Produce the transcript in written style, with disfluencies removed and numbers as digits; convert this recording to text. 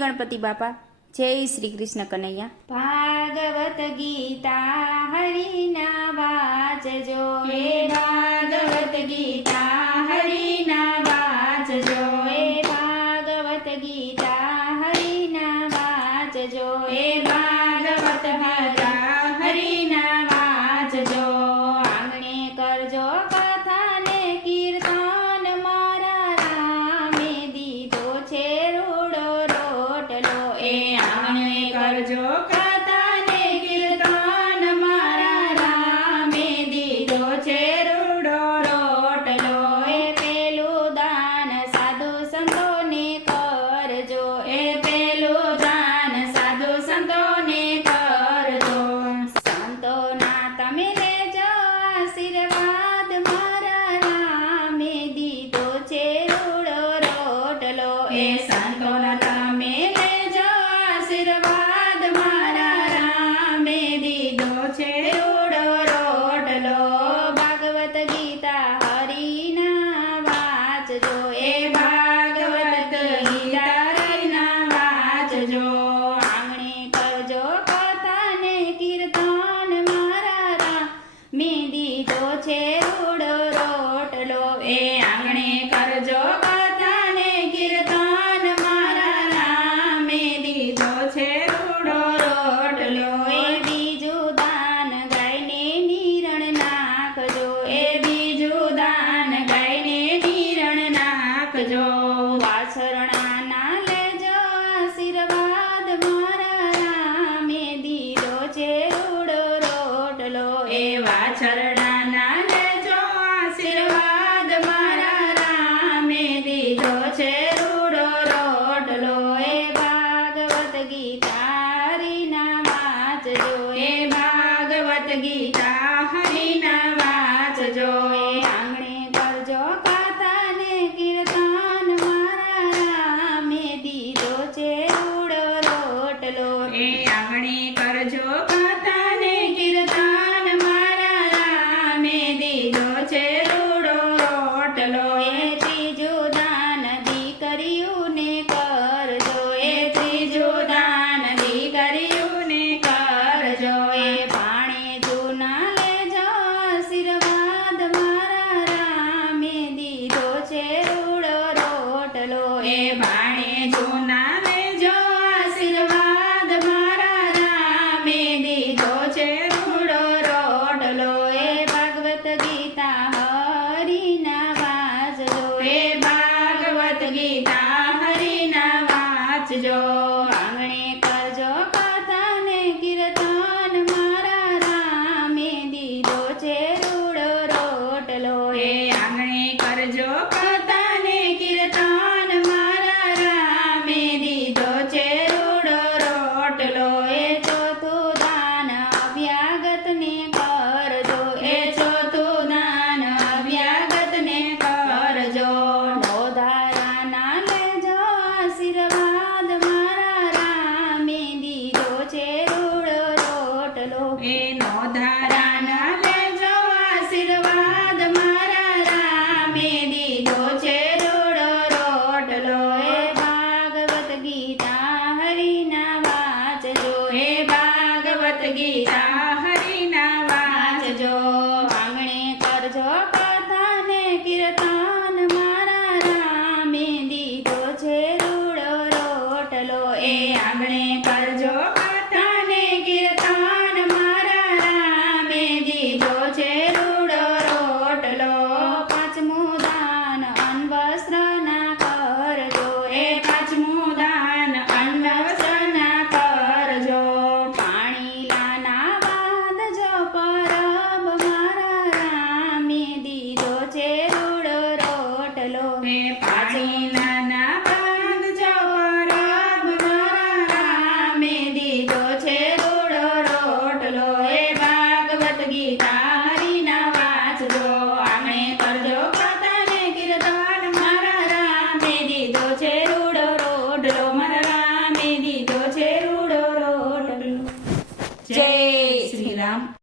ગણપતિ બાપા, જય શ્રી કૃષ્ણ કનૈયા। ભાગવત ગીતા હરિના વાંચજો, હે ભાગવત ગીતા હરિના વાંચજો, હે ભાગવત ગીતા હરિના વાંચજો, હે ભાગવત ગીતા હરિના વાંચજો। આંગણે કરજો કથા ને કીર્તન, મારા રામે દીધો છે રૂડો રોટલો, એ આંગણે કરજો કથા ને કીર્તન, મારા રામે દીધો છે રૂડો રોટલો, એ પેલું દાન સાધુ સંતોને કરજો, એ પેલું દાન સાધુ સંતોને કરજો। સંતોના તમે લેજો આશીર્વાદ, મારા રામે દીધો છે રૂડો રોટલો, એ સંતોના તમે લેજો આશીર્વાદ, મારા રામે દીધો છે રૂડો રોટલો। ભાગવત ગીતા હરિના વાંચજો, એ ભાગવત ગીતા હરિના વાંચજો। આંગણે કરજો કથા ને કીર્તન, મારા રામે દીધો છે રૂડો રોટલો, એ આંગણે કરજો કથા ને કીર્તન, મારા રામે દીધો છે રૂડો રોટલો, એ બીજું દાન ગાયને નિરણ નાખજો, એ બીજું દાન ગાયને નિરણ નાખજો। વાછરણાના લેજો આશીર્વાદ, મારા રામે દીધો છે રૂડો રોટલો, એ વાછરણાના લેજો આશીર્વાદ, મારા રામે દીધો છે રૂડો રોટલો, એ ભાગવત ગીતા હરિના વાંચજો, એ ભાગવત ગીતા હરિના વાંચજો। આંગણે કરજો કથા ને કીર્તન, મારા રામે દીધો છે રૂડો રોટલો, એ આંગણે કરજો કથા ને કીર્તન, મારા રામે દીધો છે રૂડો રોટલો, એ ત્રીજું દાન દીકરીઓને કરજો, એ ત્રીજું દાન દીકરીઓને કરજો, એ પાણી જૂના લેજો આશીર્વાદ, મારા રામે દીધો છે રૂડો રોટલો, એ પાણી જૂના લેજો આશીર્વાદ, મારા રામે દીધો છે રૂડો રોટલો, એ ભાગવત ગીતા હરિના વાંચજો, એ ભાગવત ગીતા હરિના વાંચજો। આંગણે કરજો કથા ને કીર્તન, મારા રામે દીધો છે રૂડો રોટલો, એ આંગણે કરજો કથા ને કીર્તન, મારા રામે દીધો છે રૂડો રોટલો, એ ચોથું દાન અભ્યાગત ને કરજો, એ ચોથું દાન અભ્યાગત ને કરજો। નોધારાના લેજો આશીર્વાદ, મારા રામે દીધો છે રૂડો રોટલો, એ નોધારાના લેજો આશીર્વાદ, મારા રામે દીધો છે રૂડો રોટલો, એ ભાગવત ગીતા હરિના વાંચજો, એ ભાગવત ગીતા હરિના વાંચજો। આંગણે કરજો કથા ને કીર્તન, મારા રામે દીધો છે રૂડો રોટલો, એ આંગણે કરજો કથા ને કીર્તન, મારા રામે દીધો છે રૂડો રોટલો। પાંચમું દાન અન્ન વસ્ત્રના કરજો, એ પાંચમું દાન અન્ન વસ્ત્રના કરજો। પાણી લાના બાંધજો પરબ, મારા રામે દીધો છે રૂડો રોટલો, એ પાણી લાના બાંધજો પરબ, મારા રામે દીધો છે રૂડો રોટલો, એ ભાગવત ગીતા